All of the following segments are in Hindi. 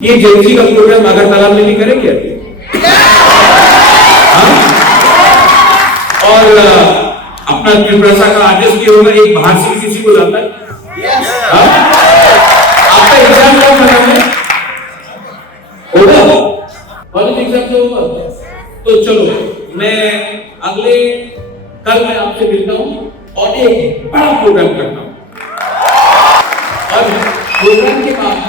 ये जेएनसी का प्रोग्राम अगरतला में भी करेंगे और अपना त्रिपुरा का आदेश किया होगा एक बाहर से किसी को लाता है आपका एग्जाम कब कराना होगा कॉलेज एग्जाम तो होगा तो चलो मैं अगले कल मैं आपसे मिलता हूं और एक बड़ा प्रोग्राम करता हूं और प्रोग्राम के बाद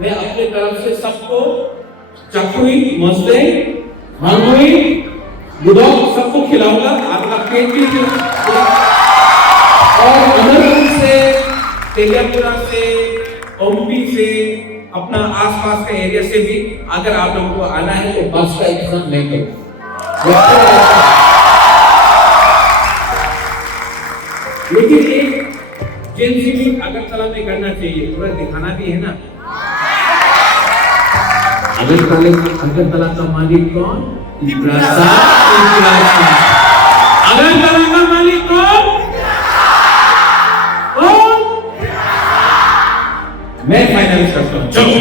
मैं अपने तरफ से सबको चकुई मस्ते मांगुई गुदौक सबको खिलाऊंगा आपका पेट भी और अमरपुर से तेलियापुरा से ओमपी से अपना आसपास के एरिया से भी अगर आप लोगों को आना है तो बस का इंतजाम नहीं करो लेकिन एक जेएनसी भी अगरतला में करना चाहिए थोड़ा दिखाना भी है ना अगरतला का मालिक कौन? अगरतला का मालिक कौन? मैं फाइनेंस करता हूं चलो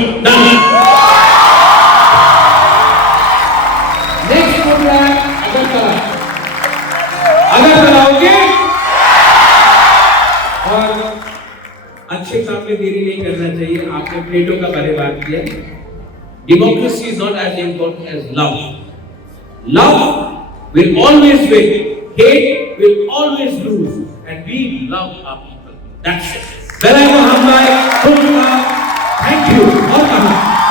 नेक्स्ट प्रोग्राम अगरतला ओके और अच्छे काम में देरी नहीं करना चाहिए आपने प्लेटों का बारे बात किया Democracy is not as important as love. Love will always win. Hate will always lose. And we love our people. That's it.